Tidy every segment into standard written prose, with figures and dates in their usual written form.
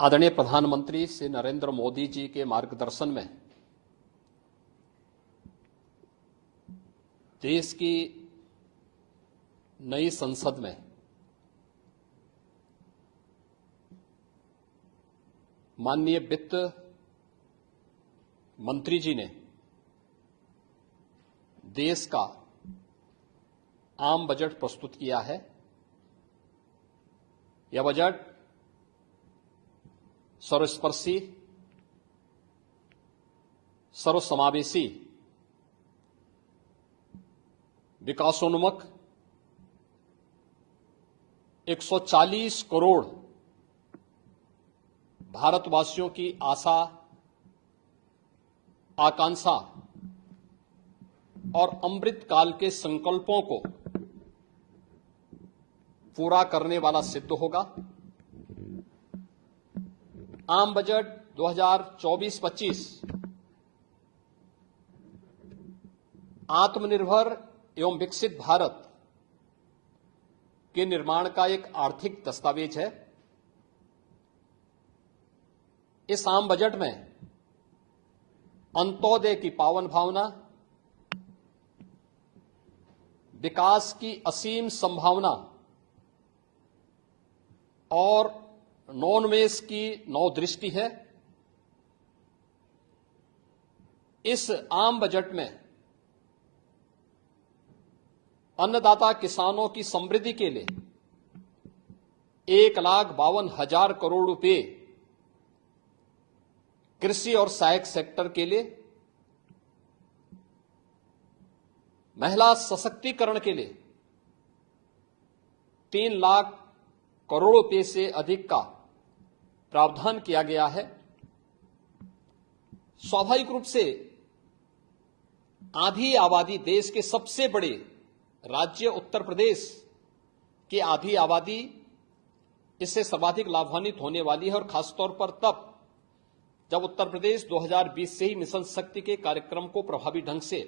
आदरणीय प्रधानमंत्री श्री नरेंद्र मोदी जी के मार्गदर्शन में देश की नई संसद में माननीय वित्त मंत्री जी ने देश का आम बजट प्रस्तुत किया है। यह बजट सर्वस्पर्शी, सर्वसमावेशी, विकासोन्मुख 140 करोड़ भारतवासियों की आशा, आकांक्षा और अमृत काल के संकल्पों को पूरा करने वाला सिद्ध होगा। आम बजट 2024-25 आत्मनिर्भर एवं विकसित भारत के निर्माण का एक आर्थिक दस्तावेज है। इस आम बजट में अंत्योदय की पावन भावना, विकास की असीम संभावना और नवोन्मेष की नवदृष्टि है। इस आम बजट में अन्नदाता किसानों की समृद्धि के लिए 1,52,000 करोड़ रुपए, कृषि और सहायक सेक्टर के लिए, महिला सशक्तिकरण के लिए 3 लाख करोड़ रुपए से अधिक का प्रावधान किया गया है। स्वाभाविक रूप से आधी आबादी, देश के सबसे बड़े राज्य उत्तर प्रदेश की आधी आबादी इससे सर्वाधिक लाभान्वित होने वाली है, और खासतौर पर तब जब उत्तर प्रदेश 2020 से ही मिशन शक्ति के कार्यक्रम को प्रभावी ढंग से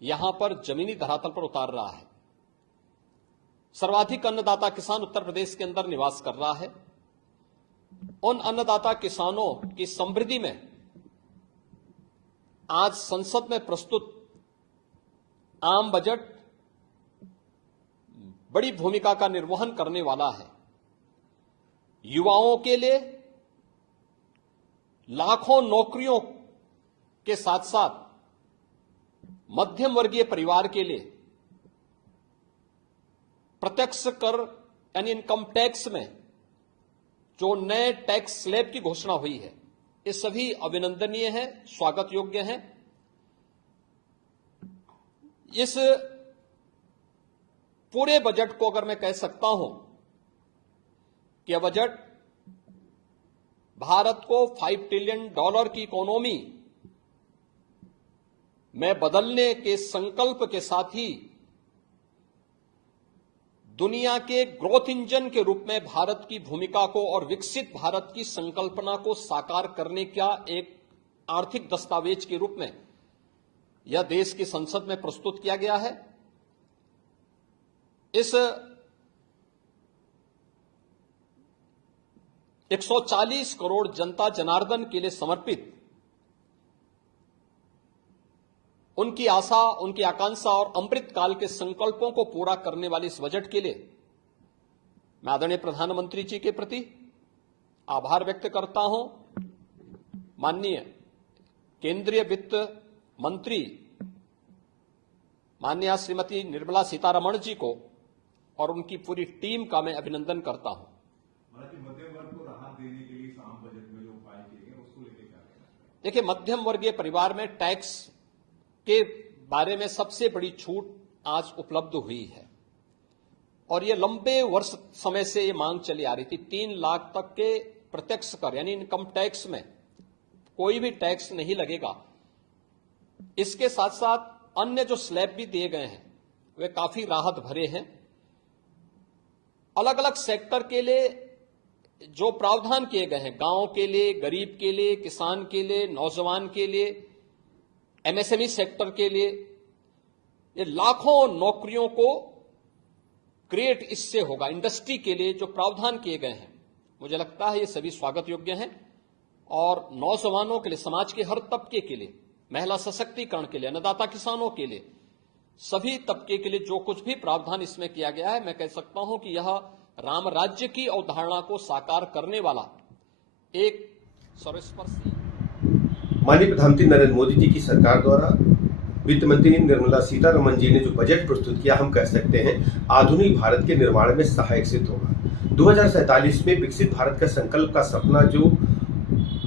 यहां पर जमीनी धरातल पर उतार रहा है। सर्वाधिक अन्नदाता किसान उत्तर प्रदेश के अंदर निवास कर रहा है। उन अन्नदाता किसानों की समृद्धि में आज संसद में प्रस्तुत आम बजट बड़ी भूमिका का निर्वहन करने वाला है। युवाओं के लिए लाखों नौकरियों के साथ साथ मध्यम वर्गीय परिवार के लिए प्रत्यक्ष कर यानी इनकम टैक्स में जो नए टैक्स स्लैब की घोषणा हुई है, ये सभी अभिनंदनीय है, स्वागत योग्य है। इस पूरे बजट को अगर मैं कह सकता हूं कि यह बजट भारत को $5 ट्रिलियन की इकोनॉमी में बदलने के संकल्प के साथ ही दुनिया के ग्रोथ इंजन के रूप में भारत की भूमिका को और विकसित भारत की संकल्पना को साकार करने का एक आर्थिक दस्तावेज के रूप में यह देश की संसद में प्रस्तुत किया गया है। इस 140 करोड़ जनता जनार्दन के लिए समर्पित, उनकी आशा, उनकी आकांक्षा और अमृत काल के संकल्पों को पूरा करने वाले इस बजट के लिए मैं आदरणीय प्रधानमंत्री जी के प्रति आभार व्यक्त करता हूं। माननीय केंद्रीय वित्त मंत्री माननीय श्रीमती निर्मला सीतारमण जी को और उनकी पूरी टीम का मैं अभिनंदन करता हूं। मध्यम वर्ग को राहत देने के लिए इस आम बजट में जो उपाय किए गए उसको लेकर क्या कहना है? देखिए, मध्यम वर्गीय परिवार में टैक्स के बारे में सबसे बड़ी छूट आज उपलब्ध हुई है, और ये लंबे वर्ष समय से ये मांग चली आ रही थी। 3 लाख तक के प्रत्यक्ष कर यानी इनकम टैक्स में कोई भी टैक्स नहीं लगेगा। इसके साथ साथ अन्य जो स्लैब भी दिए गए हैं वे काफी राहत भरे हैं। अलग अलग सेक्टर के लिए जो प्रावधान किए गए हैं, गांव के लिए, गरीब के लिए, किसान के लिए, नौजवान के लिए, एमएसएमई सेक्टर के लिए, ये लाखों नौकरियों को क्रिएट इससे होगा। इंडस्ट्री के लिए जो प्रावधान किए गए हैं, मुझे लगता है ये सभी स्वागत योग्य हैं और नौजवानों के लिए, समाज के हर तबके के लिए, महिला सशक्तिकरण के लिए, अन्नदाता किसानों के लिए, सभी तबके के लिए जो कुछ भी प्रावधान इसमें किया गया है, मैं कह सकता हूं कि यह राम राज्य की अवधारणा को साकार करने वाला एक सर्वस्पर्शी। माननीय प्रधानमंत्री नरेंद्र मोदी जी की सरकार द्वारा वित्त मंत्री निर्मला सीतारमण जी ने जो बजट प्रस्तुत किया, हम कह सकते हैं आधुनिक भारत के निर्माण में सहायक सिद्ध होगा। 2047 में विकसित भारत का संकल्प का सपना जो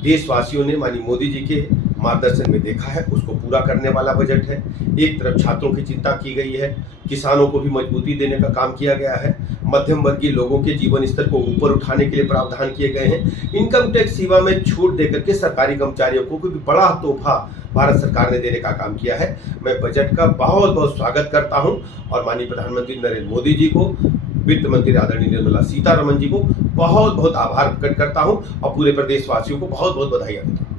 देशवासियों ने माननीय मोदी जी के मार्गदर्शन में देखा है, उसको पूरा करने वाला बजट है। एक तरफ छात्रों की चिंता की गई है, किसानों को भी मजबूती देने का काम किया गया है, मध्यम वर्गीय लोगों के जीवन स्तर को ऊपर उठाने के लिए प्रावधान किए गए हैं, इनकम टैक्स सेवा में छूट देकर के सरकारी कर्मचारियों को भी बड़ा तोहफा भारत सरकार ने देने का काम किया है। मैं बजट का बहुत बहुत स्वागत करता हूं और माननीय प्रधानमंत्री नरेंद्र मोदी जी को, वित्त मंत्री आदरणीय निर्मला सीतारमण जी को बहुत बहुत आभार प्रकट करता हूं और पूरे प्रदेशवासियों को बहुत बहुत बधाई देता हूं।